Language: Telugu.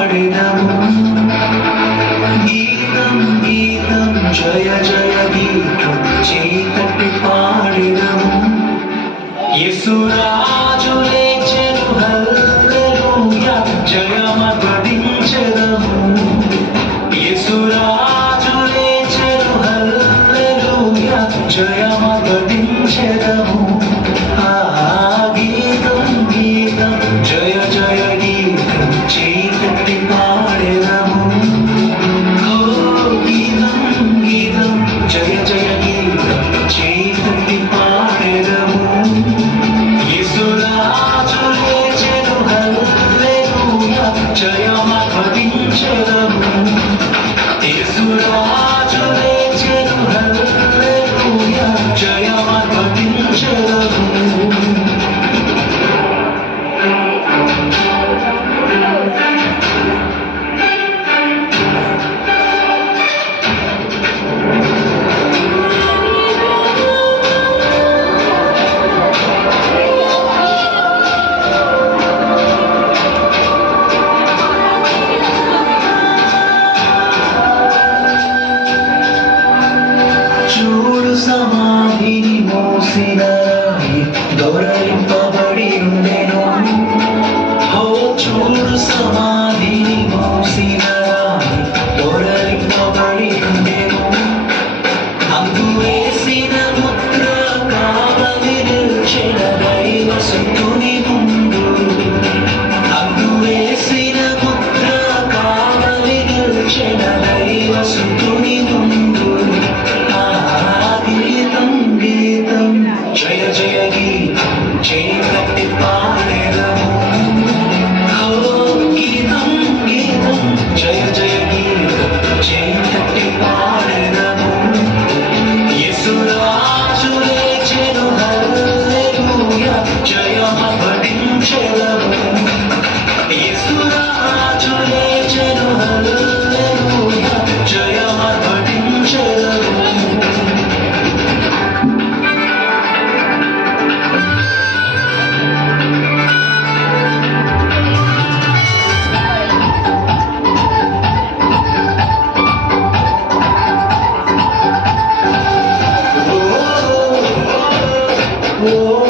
పాడినము గీతం గీతం జయ జయ గీతం చేతటి పాడినము యసురాజు లేచెను హల్లెలూయా జయమగదించెదము యసురాజు లేచెను హల్లెలూయా జయమగ muchas gracias. చేసినాయి. గౌరవింపబడి ఉండెను హో చూడు సమాధిని మోసినాయి. గౌరవింపబడి ఉండెను అందు వేసినాయి గీతం జయ 我。